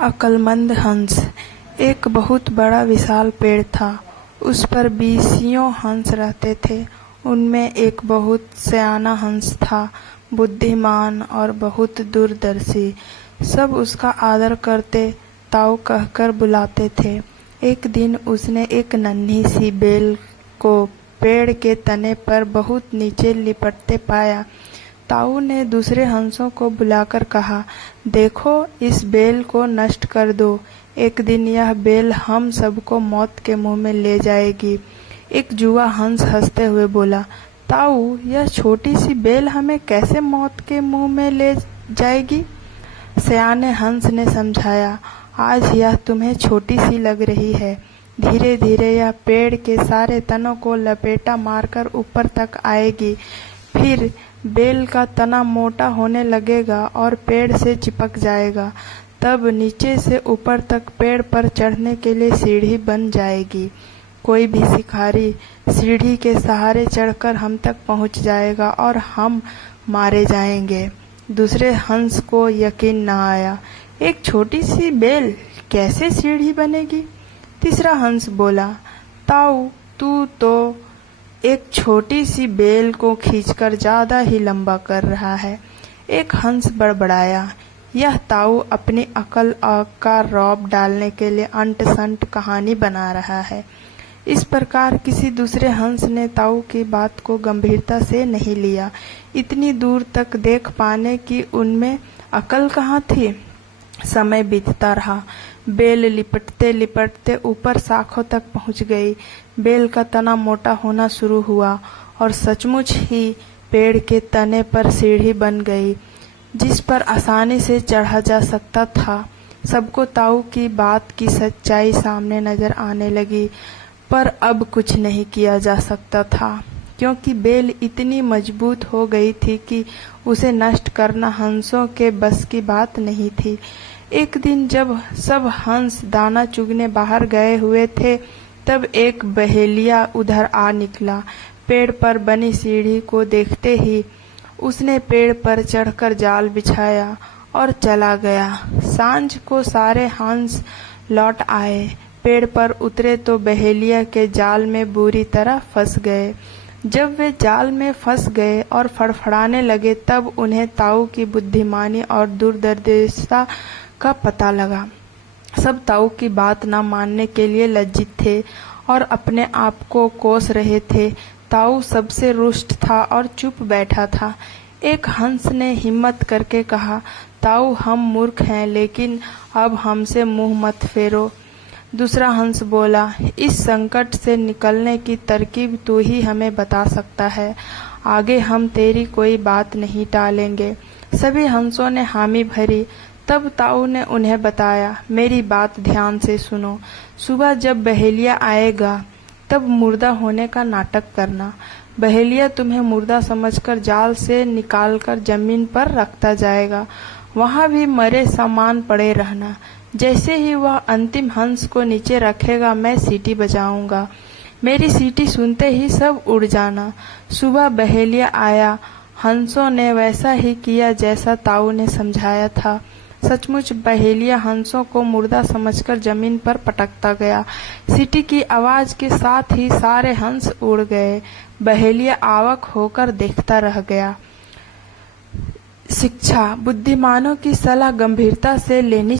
अक्लमंद हंस। एक बहुत बड़ा विशाल पेड़ था। उस पर 20 हंस रहते थे। उनमें एक बहुत सयाना हंस था, बुद्धिमान और बहुत दूरदर्शी। सब उसका आदर करते, ताऊ कहकर बुलाते थे। एक दिन उसने एक नन्ही सी बेल को पेड़ के तने पर बहुत नीचे लिपटते पाया। ताऊ ने दूसरे हंसों को बुलाकर कहा, देखो, इस बेल को नष्ट कर दो। एक दिन यह बेल हम सबको मौत के मुंह में ले जाएगी। एक जुआ हंस हंसते हुए बोला, ताऊ, यह छोटी सी बेल हमें कैसे मौत के मुंह में ले जाएगी? सयाने हंस ने समझाया, आज यह तुम्हें छोटी सी लग रही है। धीरे धीरे यह पेड़ के सारे तनों को लपेटा मारकर ऊपर तक आएगी। फिर बेल का तना मोटा होने लगेगा और पेड़ से चिपक जाएगा। तब नीचे से ऊपर तक पेड़ पर चढ़ने के लिए सीढ़ी बन जाएगी। कोई भी शिकारी सीढ़ी के सहारे चढ़कर हम तक पहुंच जाएगा और हम मारे जाएंगे। दूसरे हंस को यकीन न आया। एक छोटी सी बेल कैसे सीढ़ी बनेगी? तीसरा हंस बोला, ताऊ, तू तो एक छोटी सी बेल को खींचकर ज्यादा ही लंबा कर रहा है। एक हंस बड़बड़ाया, यह ताऊ अपनी अकल का रौब डालने के लिए अंट संट कहानी बना रहा है। इस प्रकार किसी दूसरे हंस ने ताऊ की बात को गंभीरता से नहीं लिया। इतनी दूर तक देख पाने की उनमें अकल कहाँ थी। समय बीतता रहा। बेल लिपटते लिपटते ऊपर शाखों तक पहुंच गई। बेल का तना मोटा होना शुरू हुआ और सचमुच ही पेड़ के तने पर सीढ़ी बन गई, जिस पर आसानी से चढ़ा जा सकता था। सबको ताऊ की बात की सच्चाई सामने नजर आने लगी, पर अब कुछ नहीं किया जा सकता था, क्योंकि बेल इतनी मजबूत हो गई थी कि उसे नष्ट करना हंसों के बस की बात नहीं थी। एक दिन जब सब हंस दाना चुगने बाहर गए हुए थे, तब एक बहेलिया उधर आ निकला। पेड़ पर बनी सीढ़ी को देखते ही उसने पेड़ पर चढ़कर जाल बिछाया और चला गया। सांझ को सारे हंस लौट आए। पेड़ पर उतरे तो बहेलिया के जाल में बुरी तरह फंस गए। जब वे जाल में फंस गए और फड़फड़ाने लगे, तब उन्हें ताऊ की बुद्धिमानी और दूरदर्शिता का पता लगा। सब ताऊ की बात न मानने के लिए लज्जित थे और अपने आप को कोस रहे थे। ताऊ सबसे रुष्ट था और चुप बैठा था। एक हंस ने हिम्मत करके कहा, ताऊ, हम मूर्ख हैं, लेकिन अब हमसे मुंह मत फेरो। दूसरा हंस बोला, इस संकट से निकलने की तरकीब तू ही हमें बता सकता है। आगे हम तेरी कोई बात नहीं टालेंगे। सभी हंसों ने हामी भरी। तब ताऊ ने उन्हें बताया, मेरी बात ध्यान से सुनो। सुबह जब बहेलिया आएगा, तब मुर्दा होने का नाटक करना। बहेलिया तुम्हें मुर्दा समझकर जाल से निकालकर जमीन पर रखता जाएगा। वहां भी मरे सामान पड़े रहना। जैसे ही वह अंतिम हंस को नीचे रखेगा, मैं सीटी बजाऊंगा। मेरी सीटी सुनते ही सब उड़ जाना। सुबह बहेलिया आया। हंसों ने वैसा ही किया जैसा ताऊ ने समझाया था। सचमुच बहेलिया हंसों को मुर्दा समझकर जमीन पर पटकता गया। सीटी की आवाज के साथ ही सारे हंस उड़ गए। बहेलिया आवाक होकर देखता रह गया। शिक्षा। बुद्धिमानों की सलाह गंभीरता से लेनी